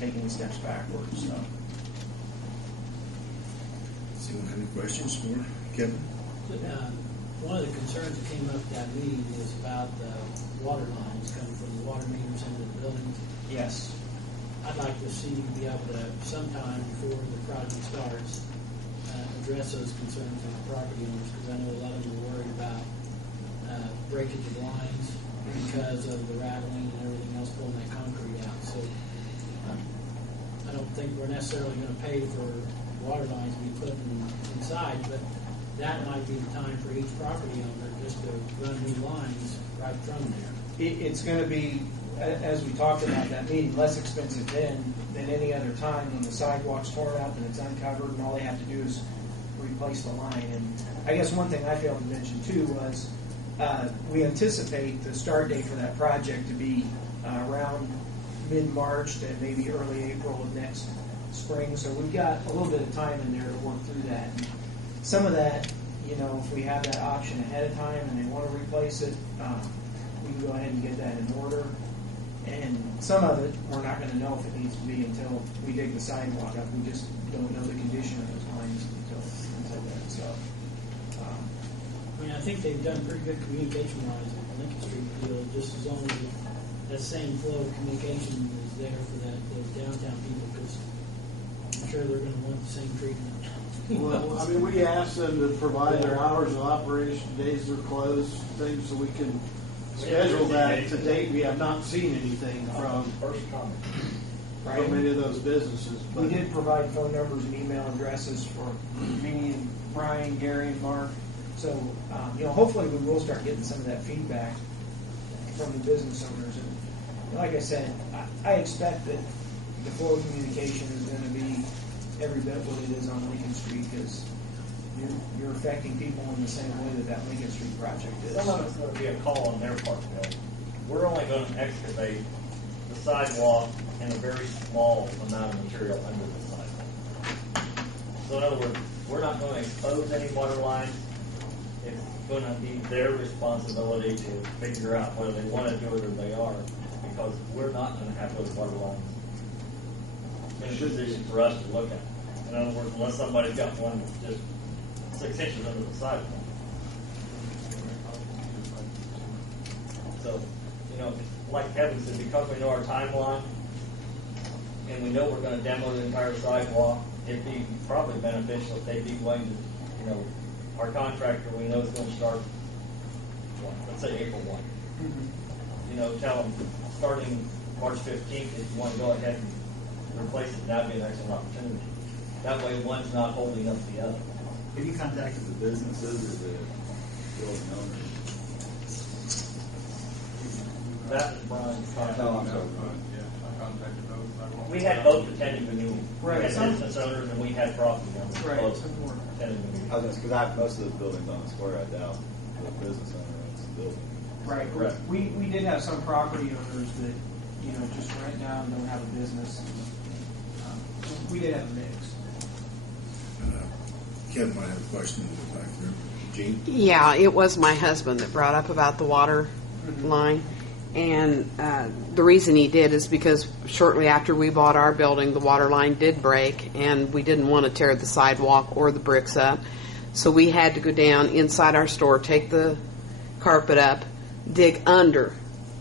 taking the steps backwards. So. Does anyone have any questions for Kevin? One of the concerns that came up at that meeting is about the water lines coming from the water meters into the buildings. Yes. I'd like to see you be able to, sometime before the project starts, address those concerns with the property owners, because I know a lot of them are worried about breakage of lines because of the rattling and everything else pulling that concrete out. So I don't think we're necessarily going to pay for water lines to be put inside, but that might be the time for each property owner just to run new lines right from there. It's going to be, as we talked about that meeting, less expensive than any other time when the sidewalk's torn up and it's uncovered and all they have to do is replace the line. And I guess one thing I failed to mention too was we anticipate the start date for that project to be around mid-March to maybe early April of next spring. So we've got a little bit of time in there to work through that. And some of that, if we have that option ahead of time and they want to replace it, we can go ahead and get that in order. And some of it, we're not going to know if it needs to be until we dig the sidewalk up. We just don't know the condition of those lines until then. So, I think they've done pretty good communication-wise with the Lincoln Street deal, just as long as that same flow of communication is there for those downtown people, because I'm sure they're going to want the same treatment. Well, we asked them to provide their hours of operation, days they're closed, things so we can schedule that. To date, we have not seen anything from any of those businesses. We did provide phone numbers and email addresses for me and Brian, Gary, and Mark. So, hopefully we will start getting some of that feedback from the business owners. And like I said, I expect that the flow of communication is going to be every bit what it is on Lincoln Street, because you're affecting people in the same way that Lincoln Street project is. Some of it's going to be a call on their part, though. We're only going to excavate the sidewalk and a very small amount of material under the sidewalk. So in other words, we're not going to expose any water lines. It's going to be their responsibility to figure out whether they want to do it or they are, because we're not going to have those water lines in a position for us to look at. In other words, unless somebody's got one that's just 6 inches under the sidewalk. So, like Kevin said, because we know our timeline and we know we're going to demo the entire sidewalk, it'd be probably beneficial if they'd be willing to, our contractor we know is going to start, let's say April 1. Mm-hmm. Tell them starting March 15th, if you want to go ahead and replace it, that'd be an excellent opportunity. That way one's not holding up the other. Have you contacted the businesses or the building owners? That was Brian's contact. No, I'm sorry. I contacted those. We had both attending the meeting. Right. We had business owners and we had property owners. Right. Both attending the meeting. Because I have most of the buildings on the square. I doubt the business owner owns the building. Right. Correct. We did have some property owners that, just rent now and don't have a business. We did have a mix. Kevin might have a question in the back there. Gene? Yeah, it was my husband that brought up about the water line. And the reason he did is because shortly after we bought our building, the water line did break, and we didn't want to tear the sidewalk or the bricks up. So we had to go down inside our store, take the carpet up, dig under,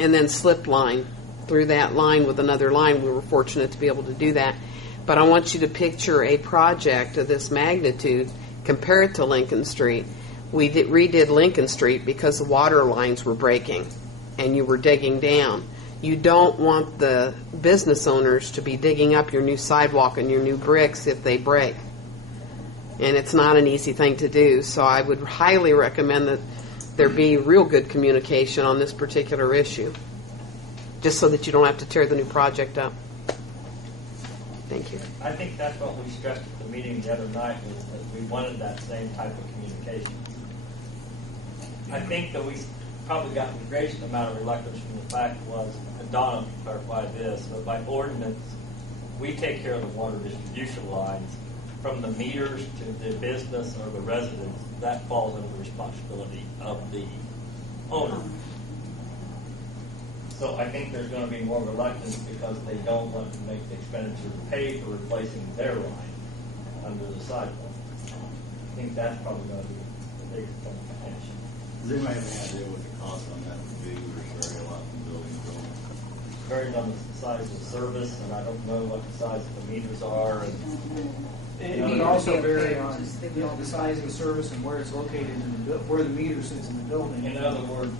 and then slip line through that line with another line. We were fortunate to be able to do that. But I want you to picture a project of this magnitude, compare it to Lincoln Street. We redid Lincoln Street because the water lines were breaking and you were digging down. You don't want the business owners to be digging up your new sidewalk and your new bricks if they break. And it's not an easy thing to do, so I would highly recommend that there be real good communication on this particular issue, just so that you don't have to tear the new project up. Thank you. I think that's what we stressed at the meeting the other night, was that we wanted that same type of communication. I think that we probably got the greatest amount of reluctance from the fact was, and Donna can clarify this, but by ordinance, we take care of the water distribution lines from the meters to the business or the residents. That falls under the responsibility of the owner. So I think there's going to be more reluctance because they don't want to make the expenditure to pay for replacing their line under the sidewalk. I think that's probably going to be the biggest point of contention. Does anybody have any idea what the cost on that would be, or is there a lot from building to building? Varies on the size of the service, and I don't know what the size of the meters are. And It would also vary on the size of the service and where it's located where the meter sits in the building. in other words,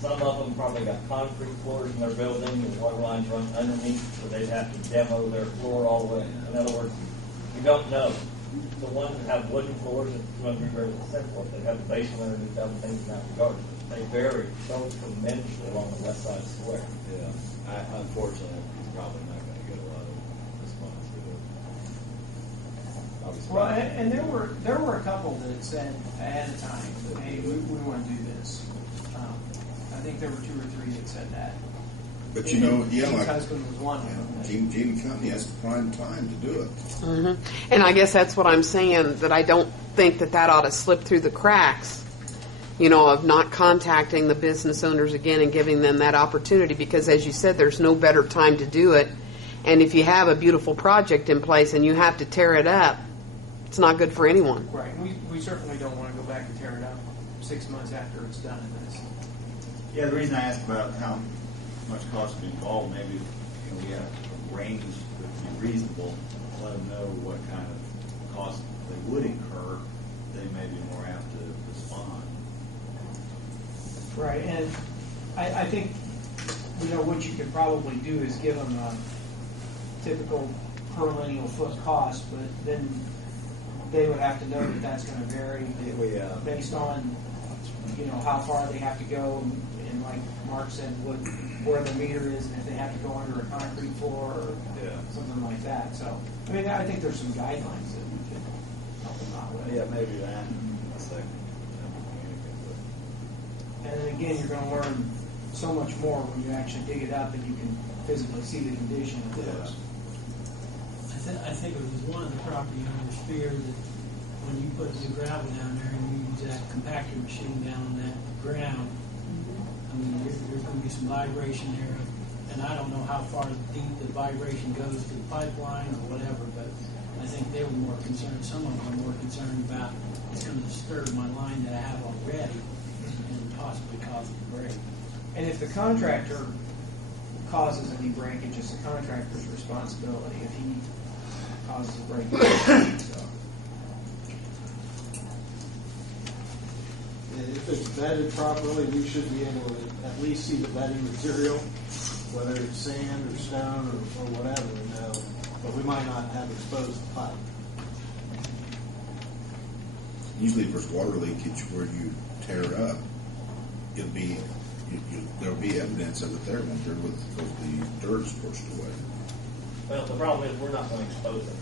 some of them probably got concrete floors in their building, the water lines run underneath, so they'd have to demo their floor all the way. In other words, we don't know. The ones that have wooden floors, it's going to be very simple. They have the basement underneath them, things in that regard. They vary so tremendously along the west side square. Yeah, unfortunately, he's probably not going to get a lot of response to it. I'll be Well, surprised. and there were a couple that said ahead of time, hey, we want to do this. I think there were 2 or 3 that said that. But you know, yeah, Gene's like husband was one of them. Gene Company has to find time to do it. And I guess that's what I'm saying, that I don't think that ought to slip through the cracks, of not contacting the business owners again and giving them that opportunity, because as you said, there's no better time to do it. And if you have a beautiful project in place and you have to tear it up, it's not good for anyone. Right. We certainly don't want to go back and tear it up 6 months after it's done in this. Yeah, the reason I asked about how much cost would be involved, maybe we have a range that would be reasonable, let them know what kind of cost they would incur, they may be more apt to respond. Right. And I think, what you could probably do is give them a typical per lineal foot cost, but then they would have to know that that's going to vary based on, how far they have to go, and like Mark said, where the meter is, and if they have to go under a concrete floor or something like that. So, I think there's some guidelines that we could help them out with. Yeah, maybe that. And then again, you're going to learn so much more when you actually dig it up and you can physically see the condition of those. I think it was one of the property owners feared that when you put new gravel down there and you use that compactor machine down on that ground, there's going to be some vibration there. And I don't know how far deep the vibration goes to the pipeline or whatever, but I think they were more concerned, some of them were more concerned about it's going to disturb my line that I have already and possibly cause it to break. And if the contractor causes any breakage, it's the contractor's responsibility if he causes a breakage. So. And if it's bedded properly, we should be able to at least see the bedding material, whether it's sand or stone or whatever, but we might not have exposed pipe. Usually, if there's water leakage where you tear it up, it'll be there'll be evidence of it there, won't there? Because the dirt is pushed away. Well, the problem is we're not going to expose it.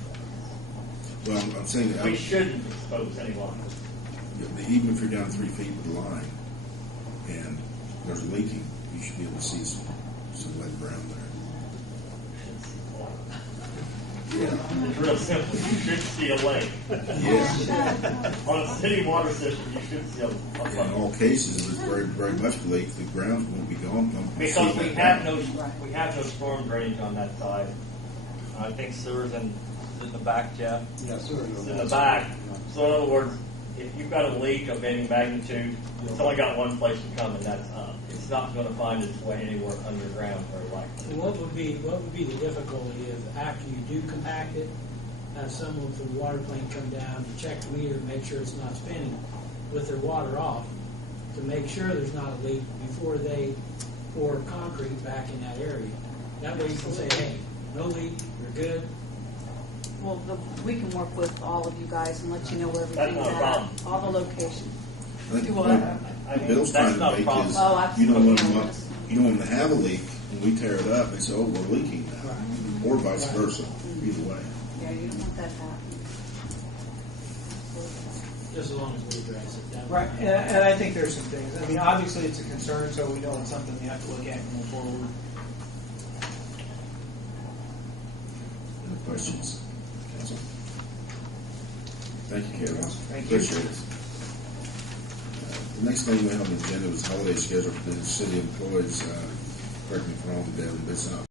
Well, I'm saying We shouldn't expose any longer. even if you're down 3 feet with the line and there's leaking, you should be able to see some wet ground there. It's real simple. You should see a lake. Yeah. On a city water system, you should see a In lake. all cases, if it's very, very much leak, the ground won't be gone. Because we have no storm drainage on that side. I think sewers in the back, Jeff. Yeah, sure. It's in the back. So in other words, if you've got a leak of any magnitude, it's only got one place to come, and that's up. It's not going to find its way anywhere underground very likely. And what would be the difficulty if after you do compact it, have someone from the water plant come down to check the meter, make sure it's not spinning with their water off, to make sure there's not a leak before they pour concrete back in that area. That way you can say, hey, no leak, you're good. Well, we can work with all of you guys and let you know where That's everything's not a problem. at, all the locations. I think Do the what? point Bill's trying to That's not a make problem. is Oh, you don't want absolutely. them to have a leak and we tear it up and say, oh, we're leaking now, or vice versa. Either way. Yeah, you don't want that to happen. Just as long as we address it. That Right, and I think there's some things. Obviously it's a concern, so we know it's something we have to look at and move forward. Any questions? Council? Thank you, Kevin. Thank you. Appreciate it. The next thing we have on the agenda is holiday schedule for the city employees. correct me if I'm wrong, Devin, but it's not